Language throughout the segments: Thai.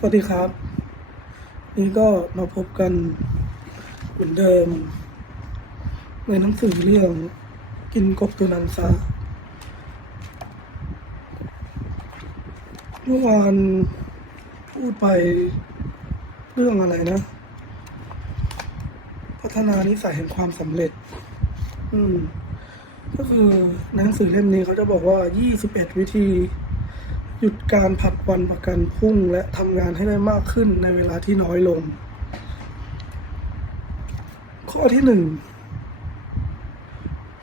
สวัสดีครับ นี่ก็มาพบกันเหมือนเดิม ในหนังสือเรื่องกินกบตัวนันซาเมื่อวานพูดไปเรื่องอะไรนะ พัฒนานิสัยแห่งความสำเร็จ อืม ก็คือหนังสือเล่มนี้เขาจะบอกว่า 21 วิธี หยุดการผัดวันประกันพรุ่งและทำงานให้ได้มากขึ้นในเวลาที่น้อยลง ข้อที่หนึ่ง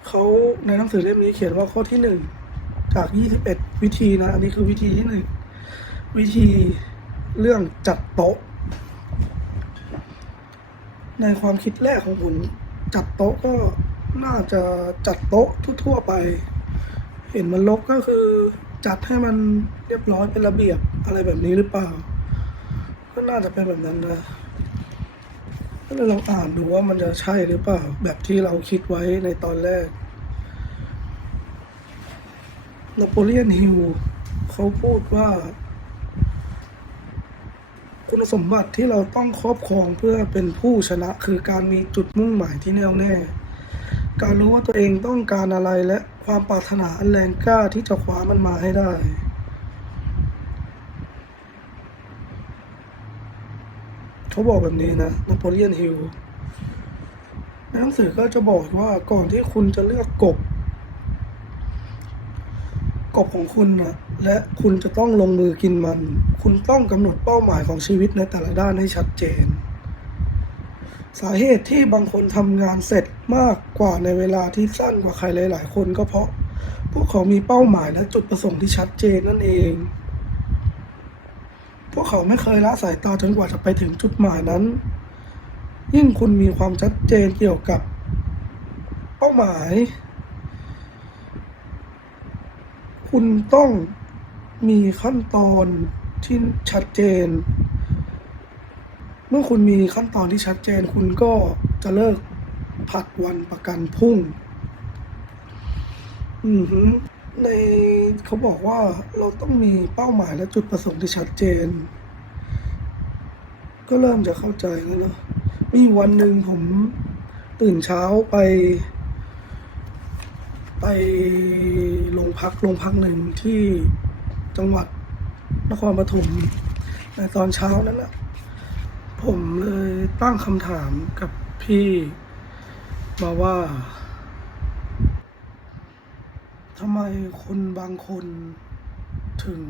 เขาในหนังสือเล่มนี้เขียนว่าข้อที่หนึ่งจาก21วิธีนะ อันนี้คือวิธีที่หนึ่งวิธีเรื่องจัดโต๊ะ ในความคิดแรกของผมจัดโต๊ะก็น่าจะจัดโต๊ะทั่วๆไป เห็นมันลกก็คือ จัดให้มันเรียบร้อยเป็นระเบียบอะไรแบบนี้หรือเปล่า ก็น่าจะเป็นแบบนั้นนะก็เลยลองอ่านดูว่ามันจะใช่หรือเปล่า แบบที่เราคิดไว้ในตอนแรกนโปเลียนฮิลเขาพูดว่า คุณสมบัติที่เราต้องครอบครองเพื่อเป็นผู้ชนะ คือการมีจุดมุ่งหมายที่แน่วแน่ การรู้ว่าตัวเองต้องการอะไรและ ความปรารถนาอันแรงกล้าที่จะคว้ามันมาให้ได้เขาบอกแบบนี้นะนโปเลียนฮิลในหนังสือก็จะบอกว่าก่อนที่คุณจะเลือกกบ กบของคุณนะและคุณจะต้องลงมือกินมัน คุณต้องกำหนดเป้าหมายของชีวิตในแต่ละด้านให้ชัดเจน สาเหตุที่บางคนทำงานเสร็จมากกว่าในเวลาที่สั้นกว่าใครหลาย ๆ คนก็เพราะ พวกเขามีเป้าหมายและจุดประสงค์ที่ชัดเจนนั่นเอง พวกเขาไม่เคยละสายตาจนกว่าจะไปถึงจุดหมายนั้น ยิ่งคุณมีความชัดเจนเกี่ยวกับ เป้าหมาย คุณต้องมีขั้นตอนที่ชัดเจน เมื่อคุณมีขั้นตอนที่ชัดเจน คุณก็จะเลิกผัดวันประกันพรุ่ง อือหือในเขาบอกว่าเราต้องมีเป้าหมายและจุดประสงค์ที่ชัดเจน ก็เริ่มจะเข้าใจแล้วเนอะมีวันหนึ่งผมตื่นเช้าไป ไปโรงพักโรงพักหนึ่งที่จังหวัดนครปฐมในตอนเช้านั้นนะ ผมเลยตั้งคำถามกับพี่มาว่าทำไมคนบางคนถึง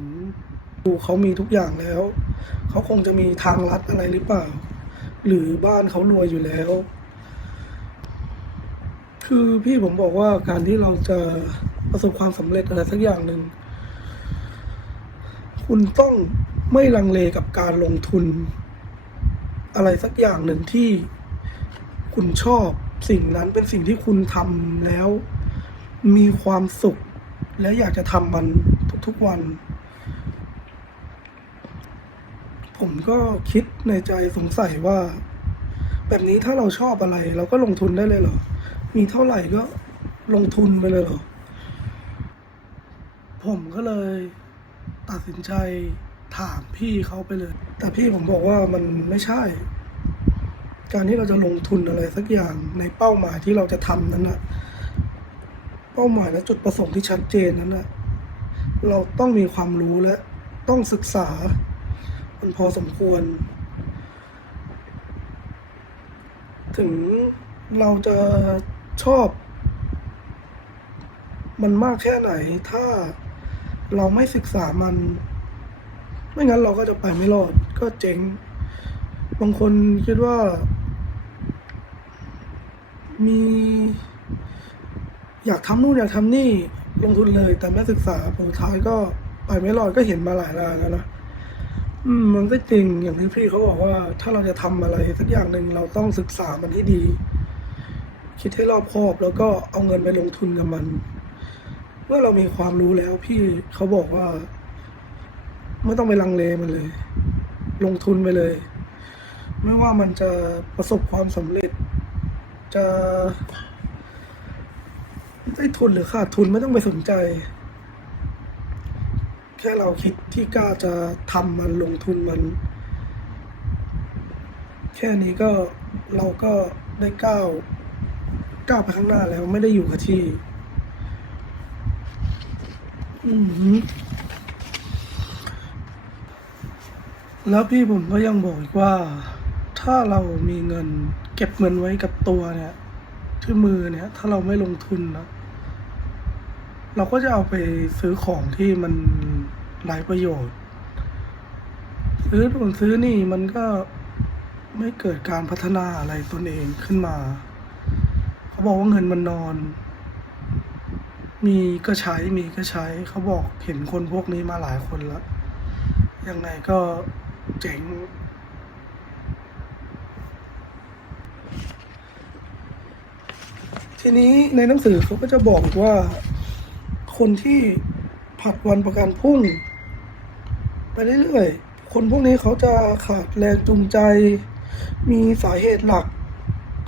ดูเขามีทุกอย่างแล้ว เขาคงจะมีทางลัดอะไรหรือเปล่า หรือบ้านเขารวยอยู่แล้ว คือพี่ผมบอกว่าการที่เราจะประสบความสำเร็จอะไรสักอย่างหนึ่ง คุณต้องไม่ลังเลกับการลงทุน อะไรสักอย่างหนึ่งที่คุณชอบสิ่งนั้นเป็นสิ่งที่คุณทำแล้ว มีความสุข และอยากจะทำมันทุกๆวัน ผมก็คิดในใจสงสัยว่า แบบนี้ถ้าเราชอบอะไร เราก็ลงทุนได้เลยเหรอ มีเท่าไหร่ก็ลงทุนไปเลยเหรอ ผมก็เลย ตัดสินใจ ถามพี่เขาไปเลย แต่พี่ผมบอกว่ามันไม่ใช่ การที่เราจะลงทุนอะไรสักอย่างในเป้าหมายที่เราจะทำนั้นนะเป้าหมายและจุดประสงค์ที่ชัดเจนนั้นนะเราต้องมีความรู้และต้องศึกษา มันพอสมควร ถึงเราจะชอบ มันมากแค่ไหน ถ้าเราไม่ศึกษามัน ไม่งั้นเราก็จะไปไม่รอด ก็เจ๊ง บางคนคิดว่า มี อยากทำนู่นอยากทำนี่ลงทุนเลย แต่ไม่ศึกษาผลท้ายก็ไปไม่รอดก็เห็นมาหลายรายแล้วนะอืมมันก็จริงอย่างที่พี่เขาบอกว่า ถ้าเราจะทำอะไรสักอย่างหนึ่งเราต้องศึกษามันให้ดี คิดให้รอบคอบแล้วก็เอาเงินไปลงทุนกับมัน เมื่อเรามีความรู้แล้วพี่เขาบอกว่า ไม่ต้องไปลังเลมันเลย ลงทุนไปเลย ไม่ว่ามันจะประสบความสำเร็จ จะได้ทุนหรือขาดทุนไม่ต้องไปสนใจ แค่เราคิดที่กล้าจะทำมันลงทุนมัน แค่นี้ก็เราก็ได้ก้าวก้าวไปข้างหน้าแล้วไม่ได้อยู่กับที่ อือหือ แล้วพี่ผมก็ยังบอกอีกว่า ถ้าเรามีเงินเก็บเงินไว้กับตัวเนี่ยที่มือเนี่ย ถ้าเราไม่ลงทุนนะเราก็จะเอาไปซื้อของที่มันไร้ประโยชน์ ซื้อนู่นซื้อนี่มันก็ไม่เกิดการพัฒนาอะไรตนเองขึ้นมา เขาบอกว่าเงินมันนอน มีก็ใช้มีก็ใช้ เขาบอกเห็นคนพวกนี้มาหลายคนแล้วยังไงก็ เจ๋งทีนี้ในหนังสือเขาก็จะบอกว่าคนที่ผัดวันประกันพรุ่ง ไปเรื่อยๆ คนพวกนี้เขาจะขาดแรงจูงใจ มีสาเหตุหลัก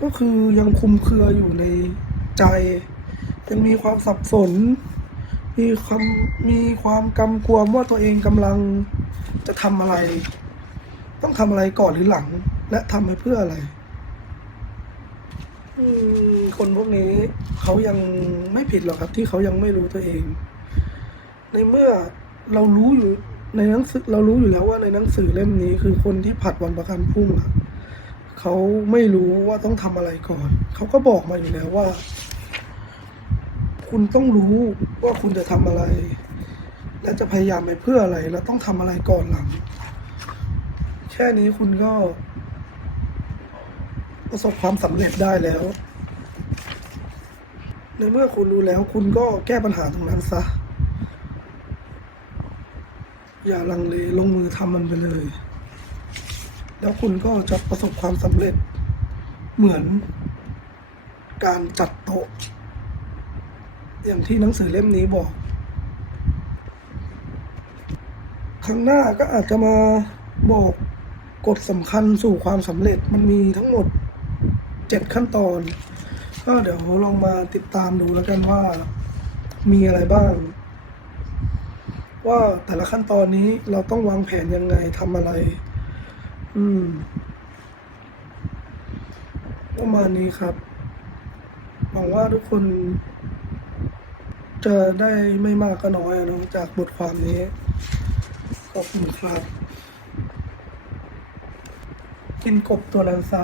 ก็คือยังคุมเครืออยู่ในใจ ยังมีความสับสน มีความมีความกำกวมว่าตัวเองกำลังจะทำอะไร ต้องทำอะไรก่อนหรือหลัง และทำไปเพื่ออะไร อืมคนพวกนี้เขายังไม่ผิดหรอกครับ ที่เขายังไม่รู้ตัวเอง ในเมื่อเรารู้อยู่ในหนังสือเรารู้อยู่แล้วว่าในหนังสือเล่มนี้คือคนที่ผัดวันประกันพรุ่งอะเขาไม่รู้ว่าต้องทำอะไรก่อน เขาก็บอกมาอยู่แล้วว่า คุณต้องรู้ว่าคุณจะทำอะไร และจะพยายามไปเพื่ออะไร แล้วต้องทำอะไรก่อนหลัง ค่นี้คุณก็ ประสบความสำเร็จได้แล้ว ในเมื่อคุณรู้แล้วคุณก็แก้ปัญหาตรงนั้นซะ อย่าลังเลลงมือทำมันไปเลย แล้วคุณก็จะประสบความสำเร็จ เหมือน การจัดโต๊ะ อย่างที่หนังสือเล่มนี้บอกครั้งหน้าก็อาจจะมาบอก กฎสำคัญสู่ความสำเร็จมันมีทั้งหมดเจ็ดขั้นตอน ก็เดี๋ยวลองมาติดตามดูแล้วกันว่ามีอะไรบ้าง ว่าแต่ละขั้นตอนนี้เราต้องวางแผนยังไงทำอะไร อืมประมาณนี้ครับหวังว่าทุกคนจะได้ไม่มากก็น้อยนะจากบทความนี้ ขอบคุณครับ กินกบตัวนั้นซะ